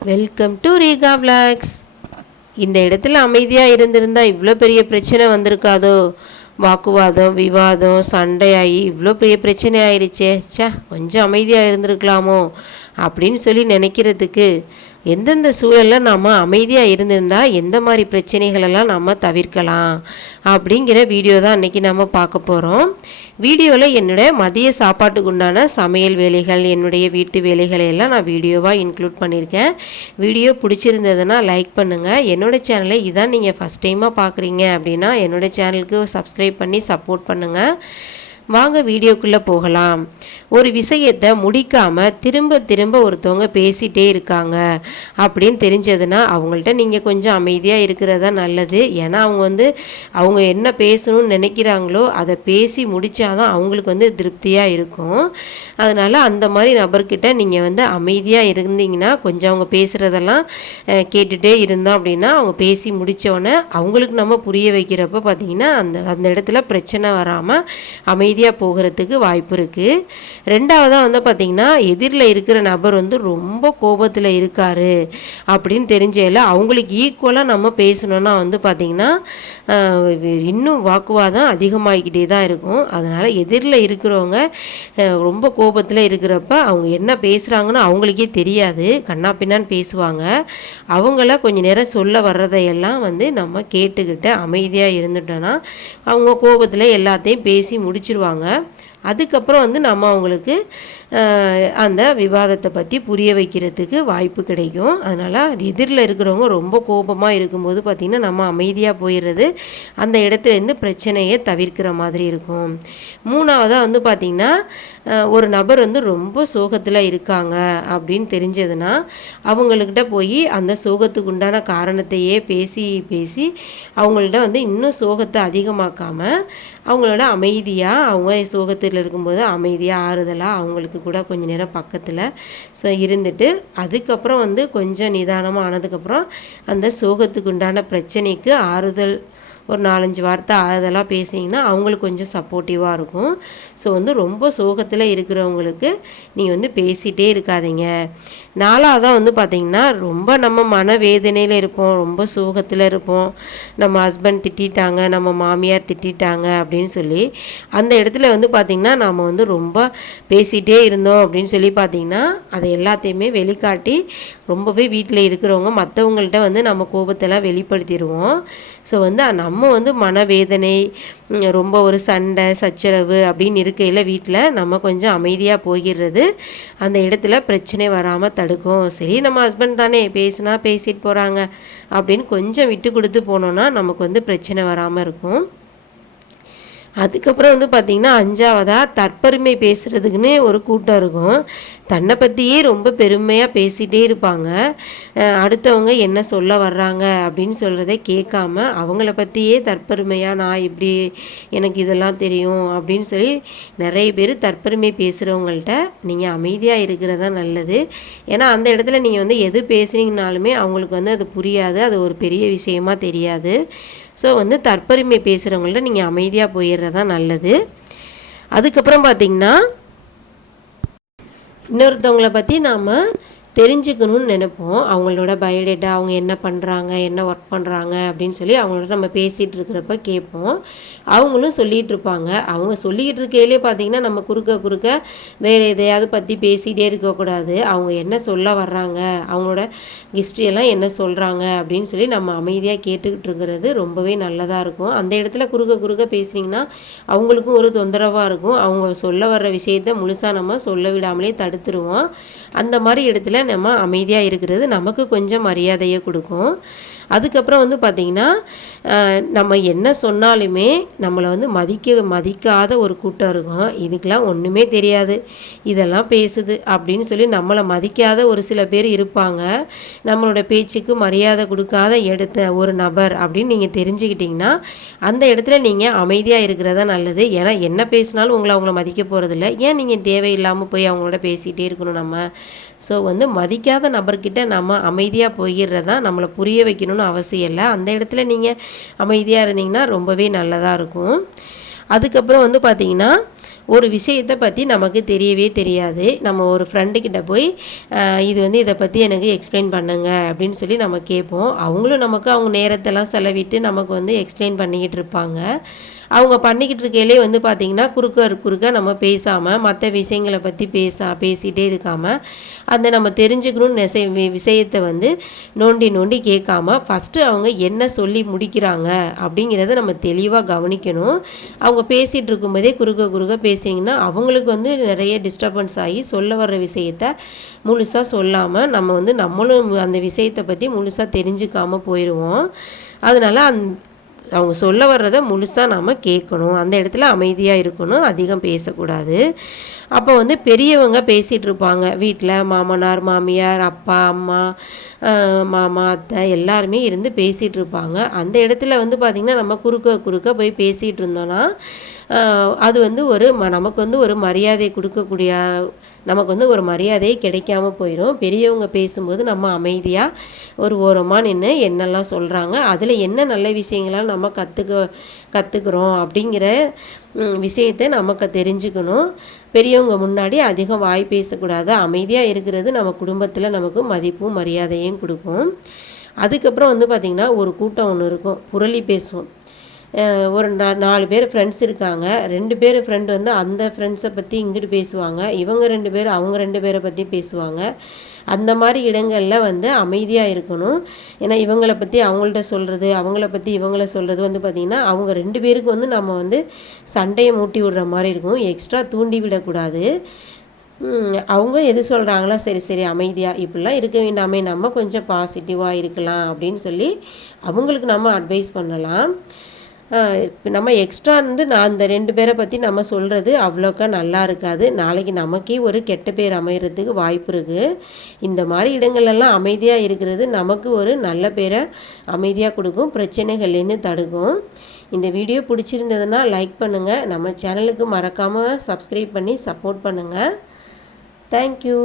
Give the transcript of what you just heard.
Welcome to Reeka vlogs இந்த இடத்துல அமைதியாக இருந்திருந்தா இவ்வளோ பெரிய பிரச்சனை வந்திருக்காதோ? வாக்குவாதம் விவாதம் சண்டையாகி இவ்வளோ பெரிய பிரச்சனை ஆயிடுச்சே ச்சே கொஞ்சம் அமைதியாக இருந்திருக்கலாமோ? அப்படின்னு சொல்லி நினைக்கிறதுக்கு எந்தெந்த சூழலில் நாம் அமைதியாக இருந்திருந்தால் எந்த மாதிரி பிரச்சனைகளெல்லாம் நம்ம தவிர்க்கலாம் அப்படிங்கிற வீடியோ தான் இன்றைக்கி நம்ம பார்க்க போகிறோம் வீடியோவில் என்னுடைய மதிய சாப்பாட்டுக்கு உண்டான சமையல் வேலைகள் என்னுடைய வீட்டு வேலைகளை எல்லாம் நான் வீடியோவாக இன்க்ளூட் பண்ணியிருக்கேன். வீடியோ பிடிச்சிருந்ததுன்னா லைக் பண்ணுங்கள் என்னோடய சேனலை இதான் நீங்கள் ஃபஸ்ட் டைமாக பார்க்குறீங்க அப்படின்னா என்னோடய சேனலுக்கு சப்ஸ்கிரைப் பண்ணி சப்போர்ட் பண்ணுங்கள் வாங்க வீடியோக்குள்ளே போகலாம். ஒரு விஷயத்தை முடிக்காமல் திரும்ப திரும்ப ஒருத்தவங்க பேசிகிட்டே இருக்காங்க. அப்படின்னு தெரிஞ்சதுன்னா அவங்கள்ட்ட நீங்கள் கொஞ்சம் அமைதியாக இருக்கிறது தான் நல்லது. ஏன்னா அவங்க வந்து அவங்க என்ன பேசணும்னு நினைக்கிறாங்களோ அதை பேசி முடித்தாதான் அவங்களுக்கு வந்து திருப்தியாக இருக்கும். அதனால் அந்த மாதிரி நபர்கிட்ட நீங்கள் வந்து அமைதியாக இருந்தீங்கன்னா கொஞ்சம் அவங்க பேசுகிறதெல்லாம் கேட்டுகிட்டே இருந்தோம் அப்படின்னா அவங்க பேசி முடித்தோடனே அவங்களுக்கு நம்ம புரிய வைக்கிறப்ப பார்த்தீங்கன்னா அந்த அந்த இடத்துல பிரச்சனை வராமல் அமைதி அமைதியாக போகிறதுக்கு வாய்ப்பு இருக்குது ரெண்டாவதாக வந்து பார்த்திங்கன்னா எதிரில் இருக்கிற நபர் வந்து ரொம்ப கோபத்தில் இருக்காரு அப்படின்னு தெரிஞ்சதில் அவங்களுக்கு ஈக்குவலாக நம்ம பேசணுன்னா வந்து பார்த்திங்கன்னா இன்னும் வாக்குவாதம் அதிகமாகிக்கிட்டே தான் இருக்கும். அதனால் எதிரில் இருக்கிறவங்க ரொம்ப கோபத்தில் இருக்கிறப்ப அவங்க என்ன பேசுகிறாங்கன்னு அவங்களுக்கே தெரியாது. கண்ணா பின்னான்னு பேசுவாங்க. அவங்கள கொஞ்ச நேரம் சொல்ல வர்றதையெல்லாம் வந்து நம்ம கேட்டுக்கிட்டு அமைதியாக இருந்துட்டோன்னா அவங்க கோபத்தில் எல்லாத்தையும் பேசி முடிச்சிருவாங்க. கொடுத்துருக்காங்க அதுக்கப்புறம் வந்து நம்ம அவங்களுக்கு அந்த விவாதத்தை பற்றி புரிய வைக்கிறதுக்கு வாய்ப்பு கிடைக்கும். அதனால் எதிரில் இருக்கிறவங்க ரொம்ப கோபமாக இருக்கும்போது பார்த்திங்கன்னா நம்ம அமைதியாக போயிடுறது அந்த இடத்துலேருந்து பிரச்சனையை தவிர்க்கிற மாதிரி இருக்கும். மூணாவதாக வந்து பார்த்திங்கன்னா ஒரு நபர் வந்து ரொம்ப சோகத்தில் இருக்காங்க அப்படின்னு தெரிஞ்சதுன்னா அவங்கக்கிட்ட போய் அந்த சோகத்துக்கு உண்டான காரணத்தையே பேசி பேசி அவங்கள்ட்ட வந்து இன்னும் சோகத்தை அதிகமாக்காமல் அவங்களோட அமைதியாக அவங்க சோகத்தை சோகத்தில் இருக்கும்போது அமைதியாக ஆறுதலாக அவங்களுக்கு கூட கொஞ்சம் நேரம் பக்கத்தில். ஸோ இருந்துட்டு அதுக்கப்புறம் வந்து கொஞ்சம் நிதானமாக ஆனதுக்கப்புறம் அந்த சோகத்துக்கு உண்டான பிரச்சனைக்கு ஆறுதல் ஒரு நாலஞ்சு வார்த்தை அதெல்லாம் பேசிங்கன்னா அவங்களுக்கு கொஞ்சம் சப்போர்ட்டிவாக இருக்கும். ஸோ வந்து ரொம்ப சோகத்தில் இருக்கிறவங்களுக்கு நீங்கள் வந்து பேசிகிட்டே இருக்காதீங்க. நாலாவதாக வந்து பார்த்திங்கன்னா ரொம்ப நம்ம மனவேதனையில் இருப்போம். ரொம்ப சோகத்தில் இருப்போம். நம்ம ஹஸ்பண்ட் திட்டிட்டாங்க நம்ம மாமியார் திட்டிட்டாங்க அப்படின்னு சொல்லி அந்த இடத்துல வந்து பார்த்திங்கன்னா நாம் வந்து ரொம்ப பேசிகிட்டே இருந்தோம் அப்படின்னு சொல்லி பார்த்திங்கன்னா அதை எல்லாத்தையுமே வெளிக்காட்டி ரொம்பவே வீட்டில் இருக்கிறவங்க மற்றவங்கள்ட்ட வந்து நம்ம கோபத்தெல்லாம் வெளிப்படுத்திடுவோம். ஸோ வந்து நம்ம வந்து மனவேதனை ரொம்ப ஒரு சண்டை சச்சரவு அப்படின்னு இருக்கையில் வீட்டில் நம்ம கொஞ்சம் அமைதியாக போகிறது அந்த இடத்துல பிரச்சனை வராமல் தடுக்கும். சரி நம்ம ஹஸ்பண்ட் தானே பேசினா பேசிட்டு போகிறாங்க அப்படின்னு கொஞ்சம் விட்டு கொடுத்து போனோன்னா நமக்கு வந்து பிரச்சனை வராமல் இருக்கும். அதுக்கப்புறம் வந்து பார்த்திங்கன்னா அஞ்சாவதாக தற்பெருமை பேசுகிறதுக்குன்னு ஒரு கூட்டம் இருக்கும். தன்னை பற்றியே ரொம்ப பெருமையாக பேசிகிட்டே இருப்பாங்க. அடுத்தவங்க என்ன சொல்ல வர்றாங்க அப்படின்னு சொல்கிறத கேட்காம அவங்கள பற்றியே தற்பெருமையாக நான் இப்படி எனக்கு இதெல்லாம் தெரியும் அப்படின்னு சொல்லி நிறைய பேர் தற்பெருமை பேசுகிறவங்கள்ட்ட நீங்கள் அமைதியாக இருக்கிறதா நல்லது. ஏன்னா அந்த இடத்துல நீங்கள் வந்து எது பேசுனீங்கனாலுமே அவங்களுக்கு வந்து அது புரியாது. அது ஒரு பெரிய விஷயமா தெரியாது. ஸோ வந்து தற்பெருமை பேசுகிறவங்கள்ட்ட நீங்கள் அமைதியாக போயிடுறதா நல்லது. அதுக்கப்புறம் பார்த்திங்கன்னா இன்னொருத்தவங்கள பற்றி நாம் தெரிஞ்சுக்கணும்னு நினைப்போம். அவங்களோட பயோடேட்டா அவங்க என்ன பண்ணுறாங்க என்ன ஒர்க் பண்ணுறாங்க அப்படின்னு சொல்லி அவங்களோட நம்ம பேசிகிட்டு இருக்கிறப்ப கேட்போம். அவங்களும் சொல்லிகிட்டு இருப்பாங்க. அவங்க சொல்லிக்கிட்டு இருக்கையிலே பார்த்தீங்கன்னா நம்ம குறுக்க குறுக்க வேறு எதையாவது பற்றி பேசிகிட்டே இருக்கக்கூடாது அவங்க என்ன சொல்ல வர்றாங்க அவங்களோட ஹிஸ்ட்ரியெல்லாம் என்ன சொல்கிறாங்க அப்படின்னு சொல்லி நம்ம அமைதியாக கேட்டுக்கிட்டு இருக்கிறது ரொம்பவே நல்லதாக இருக்கும். அந்த இடத்துல குறுக்க குறுக்க பேசுனீங்கன்னா அவங்களுக்கும் ஒரு தொந்தரவாக இருக்கும். அவங்க சொல்ல வர்ற விஷயத்த முழுசாக நம்ம சொல்ல விடாமலே தடுத்துருவோம். அந்த மாதிரி இடத்துல நம்ம அமைதியாக இருக்கிறது நமக்கு கொஞ்சம் மரியாதையை கொடுக்கும். அதுக்கப்புறம் வந்து பார்த்திங்கன்னா நம்ம என்ன சொன்னாலுமே நம்மளை வந்து மதிக்க மதிக்காத ஒரு கூட்டம் இருக்கும். இதுக்கெல்லாம் ஒன்றுமே தெரியாது. இதெல்லாம் பேசுது அப்படின்னு சொல்லி நம்மளை மதிக்காத ஒரு சில பேர் இருப்பாங்க. நம்மளோட பேச்சுக்கு மரியாதை கொடுக்காத எடுத்த ஒரு நபர் அப்படின்னு நீங்கள் தெரிஞ்சுக்கிட்டிங்கன்னா அந்த இடத்துல நீங்கள் அமைதியாக இருக்கிறதா நல்லது. ஏன்னா என்ன பேசினாலும் உங்களை அவங்கள மதிக்க போகிறதில்ல ஏன் நீங்கள் தேவையில்லாமல் போய் அவங்களோட பேசிகிட்டே இருக்கணும் நம்ம? ஸோ வந்து மதிக்காத நபர்கிட்ட நம்ம அமைதியாக போயிடுறதா நம்மளை புரிய வைக்கணும்னு அவசியம் இல்லை. அந்த இடத்துல நீங்கள் அமைதியாக இருந்தீங்கன்னா ரொம்பவே நல்லதாக இருக்கும். அதுக்கப்புறம் வந்து பார்த்தீங்கன்னா ஒரு விஷயத்தை பற்றி நமக்கு தெரியவே தெரியாது. நம்ம ஒரு ஃப்ரெண்டுக்கிட்ட போய் இது வந்து இதை பற்றி எனக்கு எக்ஸ்பிளைன் பண்ணுங்க அப்படின்னு சொல்லி நம்ம கேட்போம். அவங்களும் நமக்கு அவங்க நேரத்தெல்லாம் செலவிட்டு நமக்கு வந்து எக்ஸ்பிளைன் பண்ணிக்கிட்டு இருப்பாங்க. அவங்க பண்ணிக்கிட்டு இருக்கையிலே வந்து பார்த்திங்கன்னா குறுக்க குறுக்க நம்ம பேசாமல் மற்ற விஷயங்களை பற்றி பேசா பேசிகிட்டே இருக்காமல் அந்த நம்ம தெரிஞ்சுக்கணும்னு நெசை வி- விஷயத்தை வந்து நோண்டி நோண்டி கேட்காம ஃபஸ்ட்டு அவங்க என்ன சொல்லி முடிக்கிறாங்க அப்படிங்கிறத நம்ம தெளிவாக கவனிக்கணும். அவங்க பேசிகிட்டு இருக்கும்போதே குறுக்க குறுக்க பேசிங்கன்னா அவங்களுக்கு வந்து நிறைய டிஸ்டர்பன்ஸ் ஆகி சொல்ல வர்ற விஷயத்த முழுசாக சொல்லாமல் நம்ம வந்து நம்மளும் அந்த விஷயத்தை பற்றி முழுசாக தெரிஞ்சுக்காமல் போயிடுவோம் அதனால் அந் அவங்க சொல்ல வர்றதை முழுசாக நாம் கேட்கணும். அந்த இடத்துல அமைதியாக இருக்கணும். அதிகம் பேசக்கூடாது. அப்போ வந்து பெரியவங்க பேசிகிட்டு இருப்பாங்க. வீட்டில் மாமனார் மாமியார் அப்பா அம்மா மாமா அத்தை எல்லாருமே இருந்து பேசிகிட்டு இருப்பாங்க. அந்த இடத்துல வந்து பார்த்திங்கன்னா நம்ம குறுக்க குறுக்க போய் பேசிகிட்டு இருந்தோன்னா அது வந்து ஒரு ம நமக்கு வந்து ஒரு மரியாதை கொடுக்கக்கூடிய நமக்கு வந்து ஒரு மரியாதையே கிடைக்காம போயிடும் பெரியவங்க பேசும்போது நம்ம அமைதியாக ஒரு ஓரமாக நின்று என்னெல்லாம் சொல்கிறாங்க அதில் என்ன நல்ல விஷயங்களாம் நம்ம கற்றுக்க கற்றுக்குறோம் அப்படிங்கிற விஷயத்தை நமக்கு தெரிஞ்சுக்கணும். பெரியவங்க முன்னாடி அதிகம் வாய் பேசக்கூடாது. அமைதியாக இருக்கிறது நம்ம குடும்பத்தில் நமக்கு மதிப்பும் மரியாதையும் கொடுக்கும். அதுக்கப்புறம் வந்து பார்த்திங்கன்னா ஒரு கூட்டம் ஒன்று இருக்கும். புரளி பேசுவோம். ஒரு நாலு பேர் ஃப்ரெண்ட்ஸ் இருக்காங்க. ரெண்டு பேர் ஃப்ரெண்டு வந்து அந்த ஃப்ரெண்ட்ஸை பற்றி இங்கிட்டு பேசுவாங்க. இவங்க ரெண்டு பேர் அவங்க ரெண்டு பேரை பற்றி பேசுவாங்க. அந்த மாதிரி இடங்களில் வந்து அமைதியாக இருக்கணும். ஏன்னா இவங்களை பற்றி அவங்கள்ட்ட சொல்கிறது அவங்கள பற்றி இவங்கள சொல்கிறது வந்து பார்த்திங்கன்னா அவங்க ரெண்டு பேருக்கு வந்து நம்ம வந்து சண்டையை மூட்டி விடுற மாதிரி இருக்கும். எக்ஸ்ட்ரா தூண்டி விடக்கூடாது. அவங்க எது சொல்கிறாங்களோ சரி சரி அமைதியாக இப்படிலாம் இருக்க வேண்டாமே நம்ம கொஞ்சம் பாசிட்டிவாக இருக்கலாம் அப்படின்னு சொல்லி அவங்களுக்கு நம்ம அட்வைஸ் பண்ணலாம். நம்ம எக்ஸ்ட்ரா வந்து நான் அந்த ரெண்டு பேரை பற்றி நம்ம சொல்கிறது அவ்வளோக்கா நல்லா இருக்காது. நாளைக்கு நமக்கே ஒரு கெட்ட பேர் அமைகிறதுக்கு வாய்ப்பு இருக்குது இந்த மாதிரி இடங்கள்லாம் அமைதியாக இருக்கிறது நமக்கு ஒரு நல்ல பேரை அமைதியாக கொடுக்கும். பிரச்சனைகள்லேருந்து தடுக்கும். இந்த வீடியோ பிடிச்சிருந்ததுன்னா லைக் பண்ணுங்கள் நம்ம சேனலுக்கு மறக்காமல் சப்ஸ்கிரைப் பண்ணி சப்போர்ட் பண்ணுங்கள் தேங்க்யூ